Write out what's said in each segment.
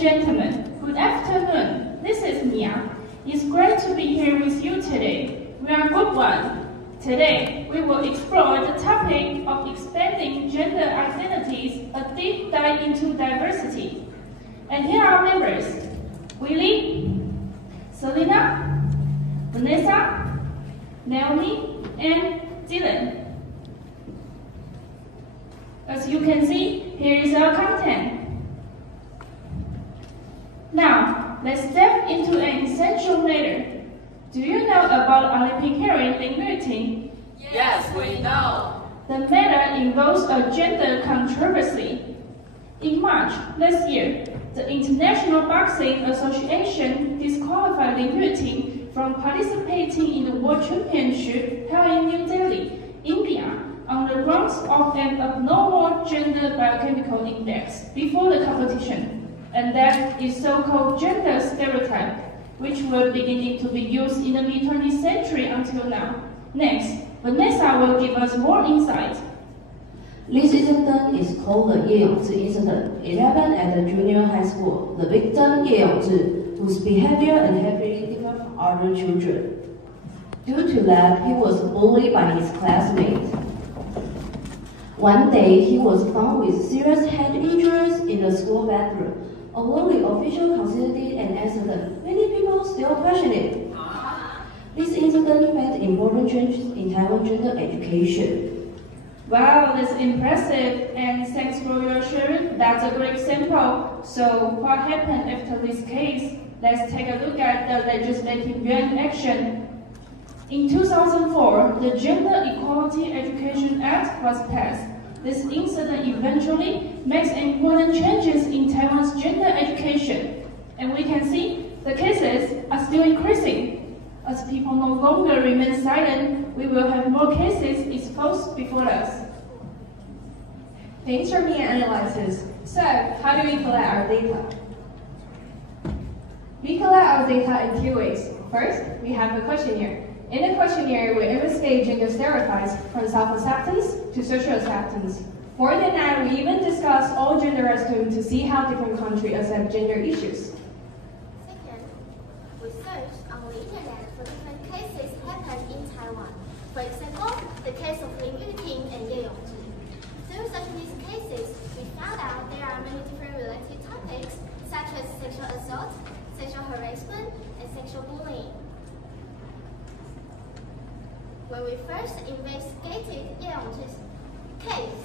gentlemen, good afternoon. This is Mia. It's great to be here with you today. We are Group 1. Today, we will explore the topic of expanding gender identities, a deep dive into diversity. And here are members: Willie, Selena, Vanessa, Naomi, and Dylan. As you can see, here is our content. Now, let's step into an essential matter. Do you know about Olympic heroine Lin? Yes, we know. The matter involves a gender controversy. In March last year, the International Boxing Association disqualified Lin from participating in the World Championship held in New Delhi, India, on the grounds of an abnormal gender biochemical index before the competition. And that is so-called gender stereotype, which were beginning to be used in the mid-20th century until now. Next, Vanessa will give us more insight. This incident is called the Ye Yongzhi incident. It happened at the junior high school. The victim, Ye Yongzhi, whose behavior and heavily differed from other children. Due to that, he was bullied by his classmates. One day, he was found with serious head injuries in the school bathroom. Although the official considered it an accident, many people still question it. This incident made important changes in Taiwan gender education. Wow, that's impressive, and thanks for your sharing. That's a great example. So, what happened after this case? Let's take a look at the legislative yuan action. In 2004, the Gender Equality Education Act was passed. This incident eventually makes important changes in Taiwan's gender education. And we can see the cases are still increasing. As people no longer remain silent, we will have more cases exposed before us. Thanks for the analysis. So, how do we collect our data? We collect our data in 2 ways. First, we have a questionnaire. In the questionnaire, we investigate gender stereotypes from self-acceptance to social acceptance. More than that, we even discuss all gender estimates to see how different countries accept gender issues. Second, we search on the internet for different cases happened in Taiwan. For example, the case of Lin Yuting and Ye Yongzhi. Through searching these cases, we found out there are many different related topics, such as sexual assault, sexual harassment, and sexual bullying. When we first investigated Ye Yongzhi's case,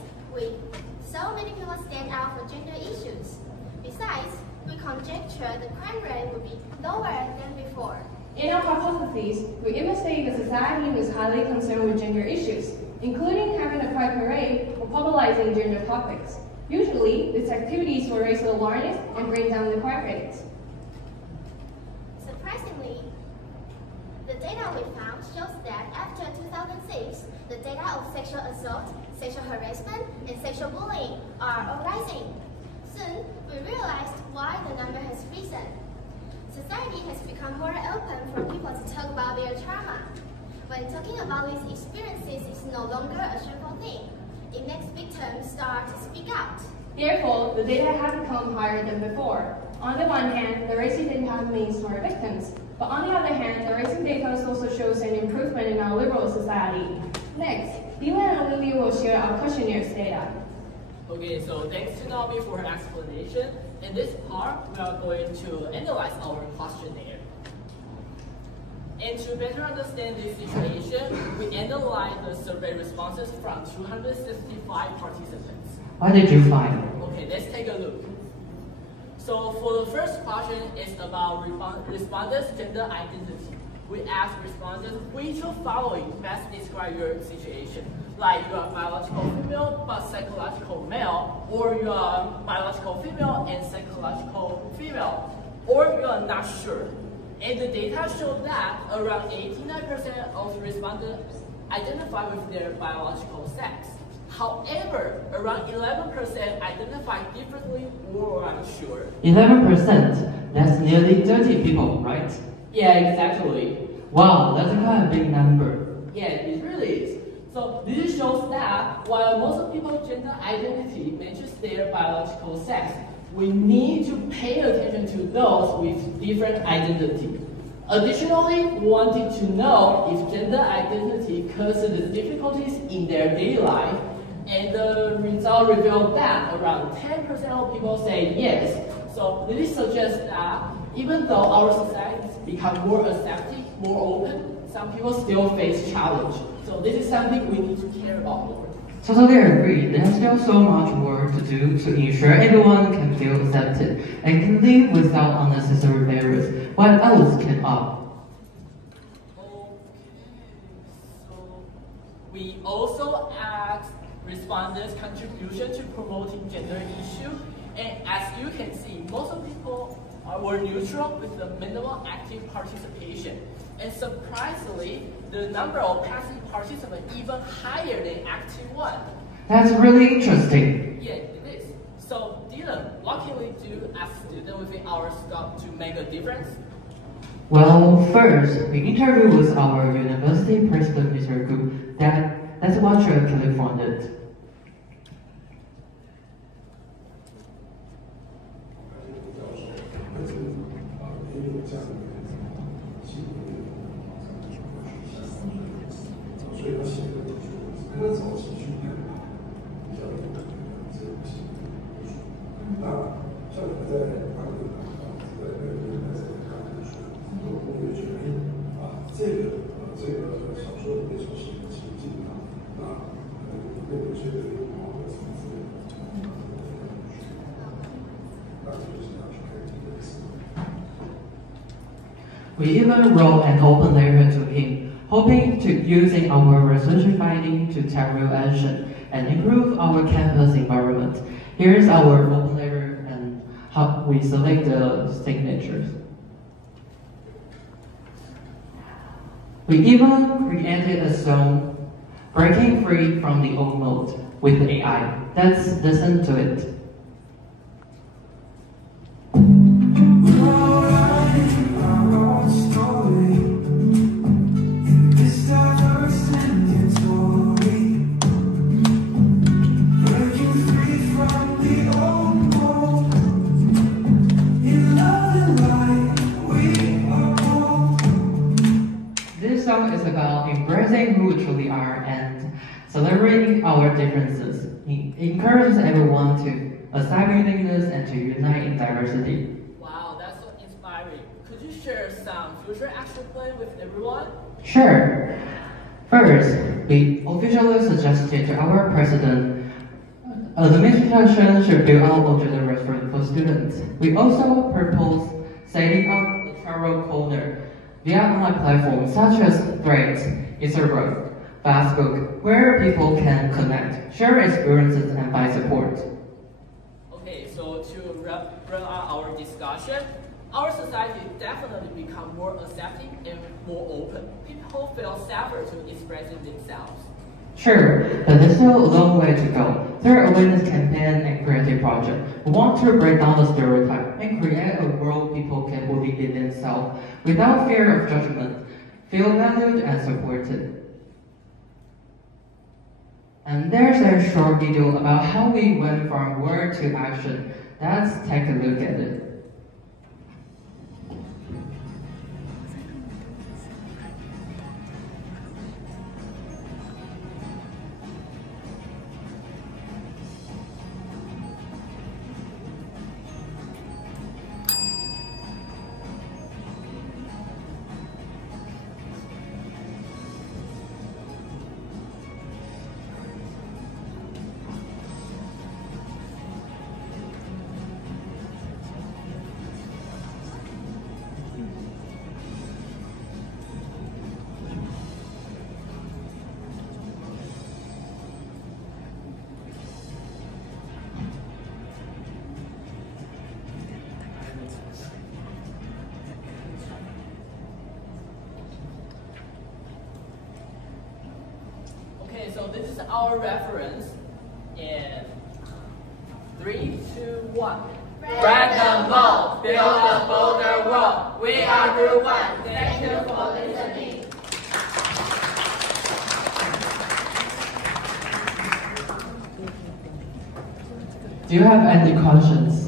so many people stand out for gender issues. Besides, we conjecture the crime rate would be lower than before. In our hypotheses, we investigate a society who is highly concerned with gender issues, including having a pride parade or popularizing gender topics. Usually, these activities will raise awareness and bring down the crime rates. Surprisingly, the data we found shows that after 2006, the data of sexual assault, sexual harassment, and sexual bullying are all rising. Soon, we realized why the number has risen. Society has become more open for people to talk about their trauma. When talking about these experiences is no longer a shameful thing, it makes victims start to speak out. Therefore, the data have become higher than before. On the one hand, the raising data means more victims. But on the other hand, the raising data also shows an improvement in our liberal society. Next, Dylan and Lily will share our questionnaires data. Okay, so thanks to Naomi for her explanation. In this part, we are going to analyze our questionnaire. And to better understand this situation, we analyzed the survey responses from 265 participants. What did you find? Okay, let's take a look. So for the first question, it's about respondents' gender identity. We asked respondents which of following best describe your situation. Like you are biological female but psychological male, or you are biological female and psychological female, or you are not sure. And the data showed that around 89% of respondents identify with their biological sex. However, around 11% identify differently or are unsure. 11%? That's nearly 30 people, right? Yeah, exactly. Wow, that's quite a big number. Yeah, it really is. So this shows that while most of people's gender identity matches their biological sex, We need to pay attention to those with different identity. Additionally, we wanted to know if gender identity causes difficulties in their daily life, and the result revealed that around 10% of people say yes. So this suggests that even though our societies become more accepting, more open, some people still face challenge. So this is something we need to care about more. Totally agree. There's still so much work to do to ensure everyone can feel accepted and can live without unnecessary barriers. What else can up? So we also asked respondents' contribution to promoting gender issue, and as you can see, most of people were neutral with the minimal active participation. And surprisingly, the number of passive participants even higher than active one. That's really interesting. Yeah, it is. So, Dylan, what can we do as students within our scope to make a difference? Well, first, we interviewed with our university president, Mr. Gu, that's what you actually funded. We even wrote an open letter to him, hoping to using our research finding to take real action and improve our campus environment. Here's our open letter and how we select the signatures. We even created a song, Breaking Free from the Old Mode, with AI. Let's listen to it. This song is about embracing who we truly are and celebrating our differences. It encourages everyone to accept uniqueness and to unite in diversity. Wow, that's so inspiring. Could you share some future action plan with everyone? Sure. First, we officially suggested to our president administration should build out a gender restaurant for students. We also proposed setting up a travel corner via online platforms such as Threads, Instagram, Facebook, where people can connect, share experiences, and find support. Okay, so to wrap up our discussion, our society definitely become more accepting and more open. People feel safer to expressing themselves. Sure, but there's still a long way to go. Through awareness campaign and creative project, we want to break down the stereotype and create a world people can believe in themselves without fear of judgment, feel valued and supported. And there's a short video about how we went from word to action. Let's take a look at it. Okay, so this is our reference. And 3, 2, 1. Break the mold, build a bolder world. We are Group 1. Thank you for listening. Do you have any questions?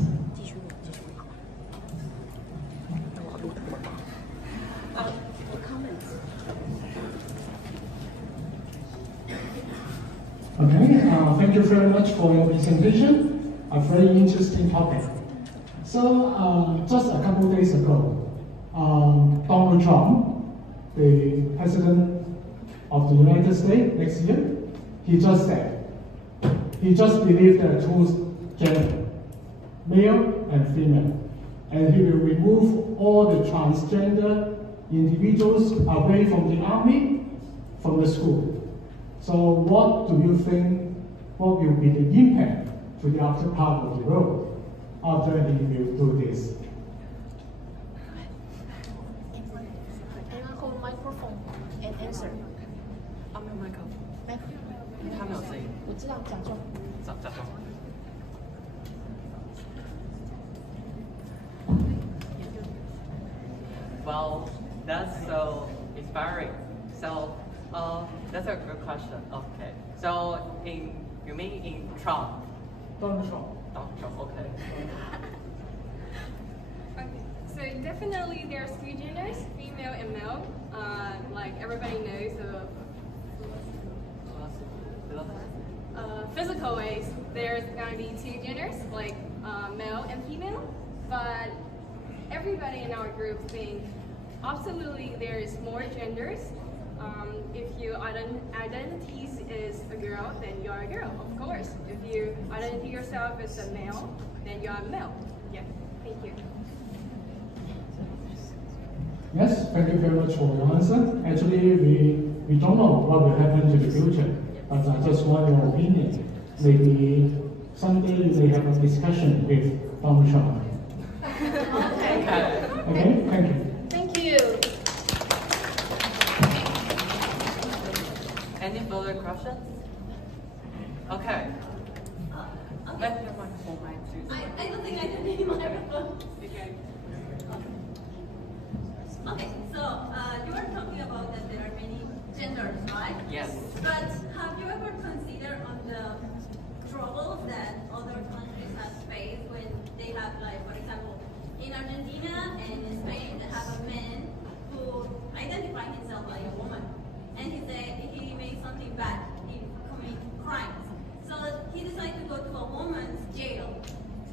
Okay, thank you very much for your presentation. A very interesting topic. So, just a couple days ago, Donald Trump, the president of the United States next year, he just said, he just believed there are two genders, male and female, and he will remove all the transgender individuals away from the army, from the school. So what do you think, what will be the impact to the other part of the world after he will do this? Can you hold the microphone and answer? 啊，没有麦克风，他没有声音，我知道，讲错。假装。Well, that's so inspiring. So, that's a good question. Okay. So, you mean in Trump? Donald Trump. Donald Trump. Okay. Okay. So definitely there's two genders, female and male. Like everybody knows physical ways, there's gonna be two genders, like male and female. But everybody in our group think absolutely there is more genders. If your identities is a girl, then you are a girl, of course. If you identify yourself as a male, then you are a male. Yeah, thank you. Yes, thank you very much for your answer. Actually, we don't know what will happen to the future, but I just want your opinion. Maybe someday you may have a discussion with Donald Trump. Okay, thank you. Thank you. Any further questions? Okay. Let your microphone mic too. I don't think I can need microphone. Okay. Okay, so you were talking about that there are many genders, right? Yes. But have you ever considered on the troubles that other countries have faced when they have, like, for example, in Argentina and in Spain, they have a man who identified himself like a woman, and he said he made something bad, he committed crimes. So he decided to go to a woman's jail,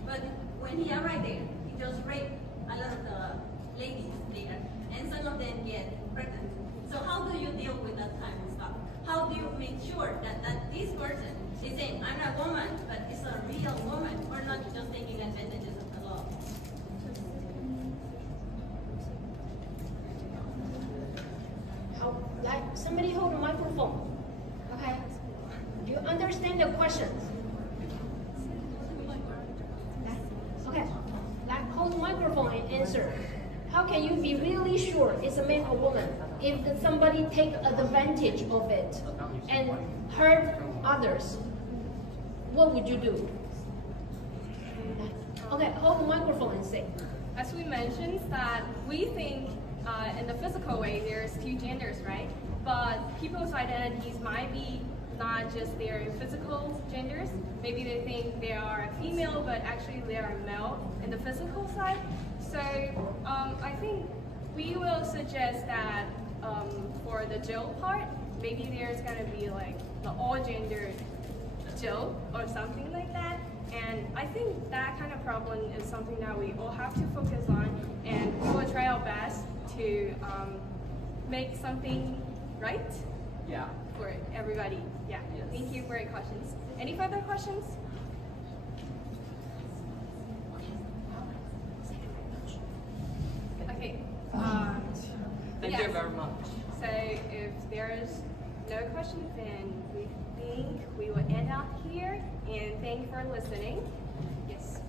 but when he arrived there, he just raped a lot of the ladies there, and some of them get pregnant. So how do you deal with that kind of stuff? How do you make sure that this person is saying, I'm a woman, but it's a real woman, or not just taking advantage of the law? Like somebody hold the microphone. Okay. Do you understand the questions? Okay. Like hold the microphone and answer. How can you be really sure it's a man or woman if somebody take advantage of it and hurt others? What would you do? Okay, hold the microphone and say. As we mentioned that we think in the physical way there's two genders, right? But people's identities might be not just their physical genders. Maybe they think they are female, but actually they are male in the physical side. So I think we will suggest that for the jail part, maybe there's gonna be like the all gender jail or something like that. And I think that kind of problem is something that we all have to focus on, and we will try our best to make something right. Yeah. For everybody. Yeah. Yes. Thank you for your questions. Any further questions? Okay. Thank you very much. So if there is no questions, then we think we will end up here. And thank you for listening. Yes.